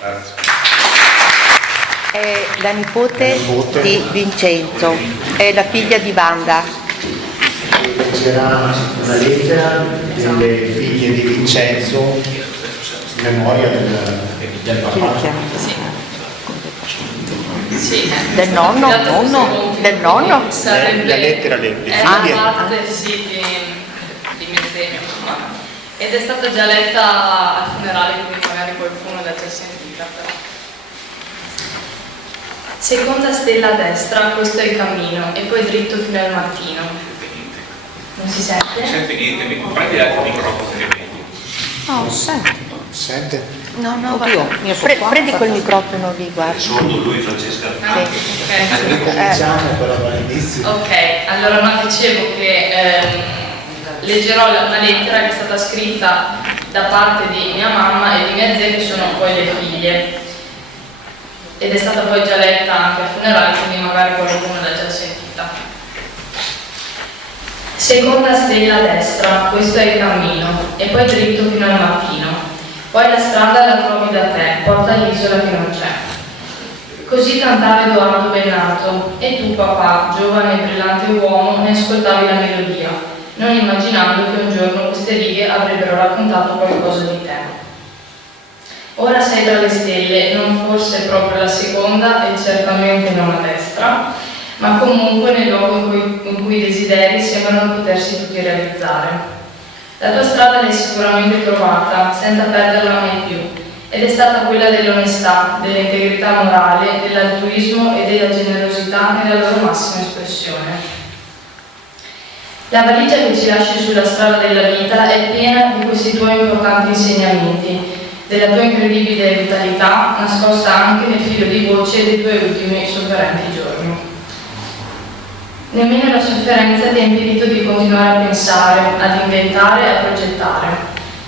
Grazie. È la nipote di Vincenzo, è la figlia di Wanda. C'era una lettera delle figlie di Vincenzo in memoria del papà. Sì. Del nonno? Del nonno? La lettera le è figlie. una parte di Mezzemio, insomma. Ed è stata già letta al funerale, quindi magari qualcuno l'ha già sentita. Però. Seconda stella a destra, questo è il cammino, e poi dritto fino al mattino. Non si sente? Non sente niente, prendi l'altro microfono che vedi. No, senti. Sente? No, oddio, prendi quel microfono lì, guarda. Sordo lui, Francesca. Ok. Diciamo quella validissima. Ok, allora no, dicevo che leggerò una lettera che è stata scritta da parte di mia mamma e di mia zia, che sono poi le figlie, ed è stata poi già letta anche al funerale, quindi magari qualcuno l'ha già sentita. Seconda stella a destra, questo è il cammino, e poi dritto fino al mattino. Poi la strada la trovi da te, porta all'isola che non c'è. Così cantava Edoardo Bennato, e tu, papà, giovane e brillante uomo, ne ascoltavi la melodia, non immaginando che un giorno queste righe avrebbero raccontato qualcosa di te. Ora sei tra le stelle, non forse proprio la seconda e certamente non a destra, ma comunque nel luogo in cui i desideri sembrano potersi tutti realizzare. La tua strada l'hai sicuramente trovata, senza perderla mai più, ed è stata quella dell'onestà, dell'integrità morale, dell'altruismo e della generosità nella loro massima espressione. La valigia che ci lasci sulla strada della vita è piena di questi tuoi importanti insegnamenti, della tua incredibile vitalità, nascosta anche nel filo di voce dei tuoi ultimi sofferenti giorni. Nemmeno la sofferenza ti ha impedito di continuare a pensare, ad inventare e a progettare.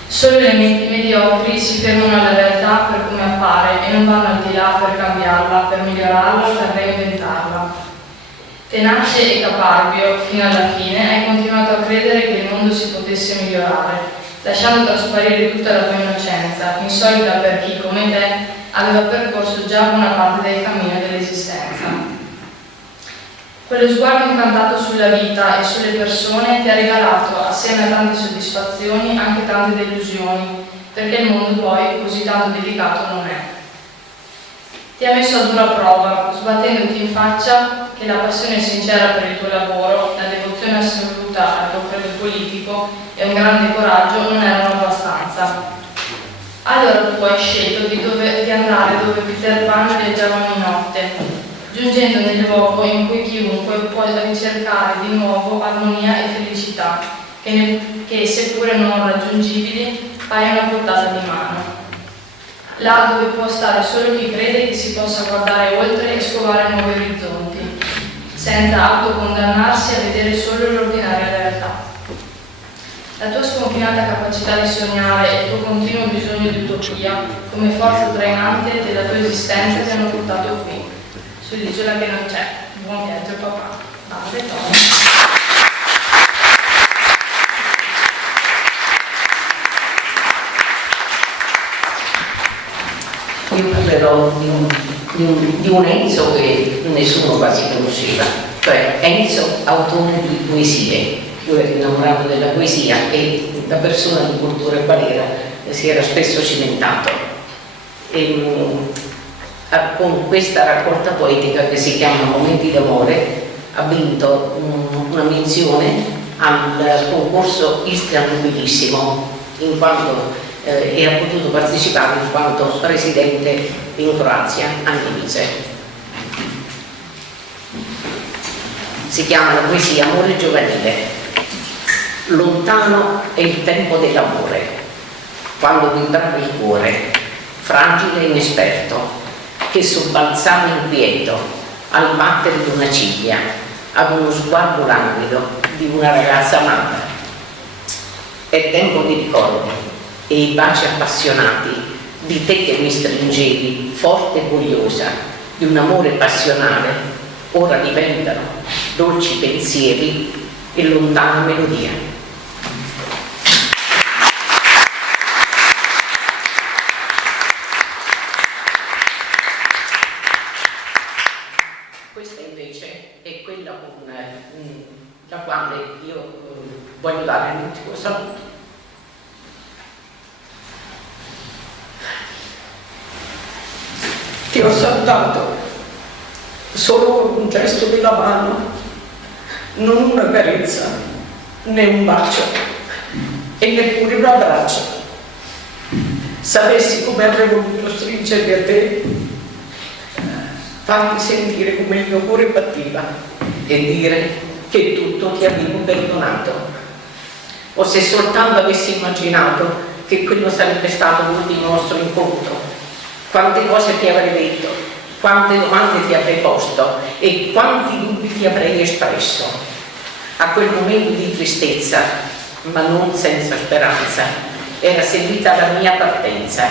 Solo le menti mediocri si fermano alla realtà per come appare e non vanno al di là per cambiarla, per migliorarla, per reinventarla. Tenace e caparbio, fino alla fine, hai continuato a credere che il mondo si potesse migliorare, lasciando trasparire tutta la tua innocenza, insolita per chi, come te, aveva percorso già buona parte del cammino dell'esistenza. Quello sguardo incantato sulla vita e sulle persone ti ha regalato, assieme a tante soddisfazioni, anche tante delusioni, perché il mondo poi così tanto delicato non è. Ti ha messo a dura prova, sbattendoti in faccia che la passione sincera per il tuo lavoro, la devozione assoluta al tuo credo politico e un grande coraggio non erano abbastanza. Allora tu hai scelto di andare dove Peter Pan viaggiava ogni notte, giungendo nel luogo in cui chiunque può ricercare di nuovo armonia e felicità, che seppure non raggiungibili, paiono a portata di mano. Là dove può stare solo chi crede che si possa guardare oltre e scovare nuovi orizzonti, senza autocondannarsi a vedere solo l'ordinaria realtà. La tua sconfinata capacità di sognare e il tuo continuo bisogno di utopia, come forza trainante della tua esistenza, ti hanno portato qui, sull'isola che non c'è. Buon viaggio, papà. Bande, Tony. Io parlerò di un Enzo che nessuno quasi conosceva, cioè Enzo, autore di poesie. Io ero innamorato della poesia e da persona di cultura balera si era spesso cimentato. Con questa raccolta poetica che si chiama Momenti d'amore ha vinto una menzione al concorso Istria Nobilissimo, in quanto e ha potuto partecipare in quanto presidente in Croazia a Nice. Si chiama la poesia Amore giovanile. Lontano è il tempo dell'amore, quando vibrava il cuore, fragile e inesperto, che sobbalzava inquieto al battere di una ciglia, ad uno sguardo languido di una ragazza amata. È tempo di ricordi e i baci appassionati di te che mi stringevi, forte e curiosa, di un amore passionale, ora diventano dolci pensieri e lontana melodia. è quella con la quale io voglio dare l'ultimo saluto. Ti ho salutato solo con un gesto della mano, non una carezza, né un bacio e neppure un abbraccio. Sapessi come avrei voluto stringermi a te, farti sentire come il mio cuore batteva e dire che tutto ti avevo perdonato. O se soltanto avessi immaginato che quello sarebbe stato l'ultimo nostro incontro, quante cose ti avrei detto, quante domande ti avrei posto e quanti dubbi ti avrei espresso. A quel momento di tristezza, ma non senza speranza, era seguita la mia partenza,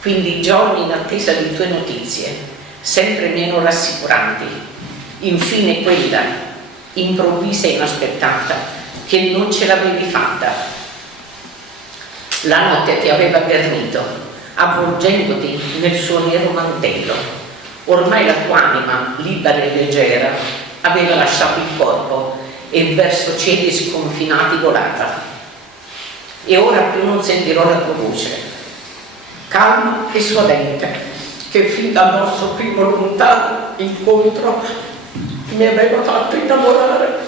quindi giorni in attesa di tue notizie, sempre meno rassicuranti. Infine quella, improvvisa e inaspettata, che non ce l'avevi fatta. La notte ti aveva ghermito, avvolgendoti nel suo nero mantello. Ormai la tua anima, libera e leggera, aveva lasciato il corpo e verso cieli sconfinati volava. E ora più non sentirò la tua voce, calma e suadente, che fin dal nostro primo lontano incontro mi aveva fatto innamorare.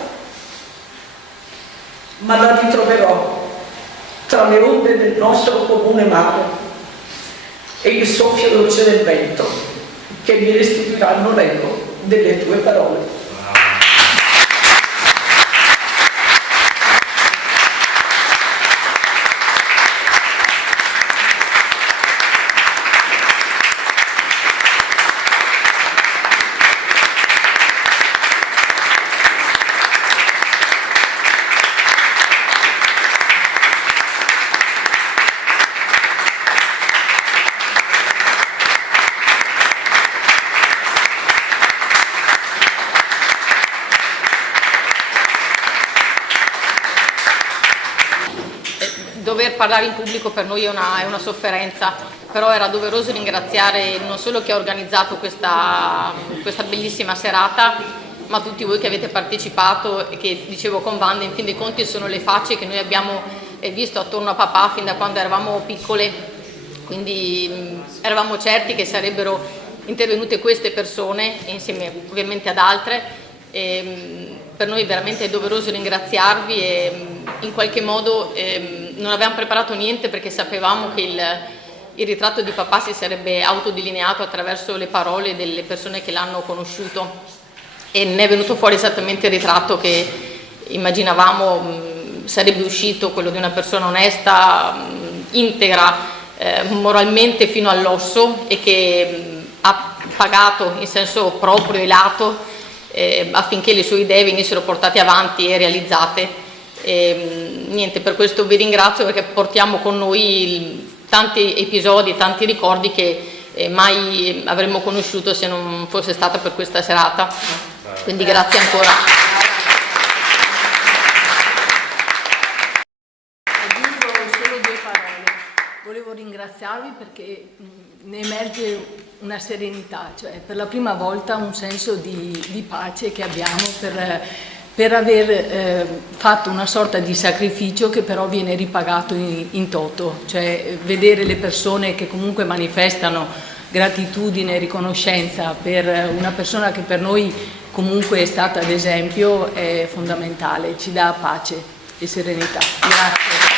Ma la ritroverò tra le onde del nostro comune mare e il soffio dolce del vento che mi restituiranno l'eco delle tue parole. Dover parlare in pubblico per noi è una sofferenza, però era doveroso ringraziare non solo chi ha organizzato questa bellissima serata, ma tutti voi che avete partecipato e che, dicevo con Wanda, in fin dei conti sono le facce che noi abbiamo visto attorno a papà fin da quando eravamo piccole, quindi eravamo certi che sarebbero intervenute queste persone, insieme ovviamente ad altre. Per noi veramente è doveroso ringraziarvi e in qualche modo non avevamo preparato niente perché sapevamo che il ritratto di papà si sarebbe autodelineato attraverso le parole delle persone che l'hanno conosciuto e ne è venuto fuori esattamente il ritratto che immaginavamo sarebbe uscito, quello di una persona onesta, integra moralmente fino all'osso e che ha pagato in senso proprio e lato affinché le sue idee venissero portate avanti e realizzate. Niente, per questo vi ringrazio perché portiamo con noi tanti episodi, tanti ricordi che mai avremmo conosciuto se non fosse stata per questa serata. Quindi grazie ancora. Aggiungo solo 2 parole. Volevo ringraziarvi perché ne emerge una serenità, cioè per la prima volta un senso di pace che abbiamo per aver fatto una sorta di sacrificio che però viene ripagato in toto, cioè vedere le persone che comunque manifestano gratitudine e riconoscenza per una persona che per noi comunque è stata d'esempio è fondamentale, ci dà pace e serenità. Grazie.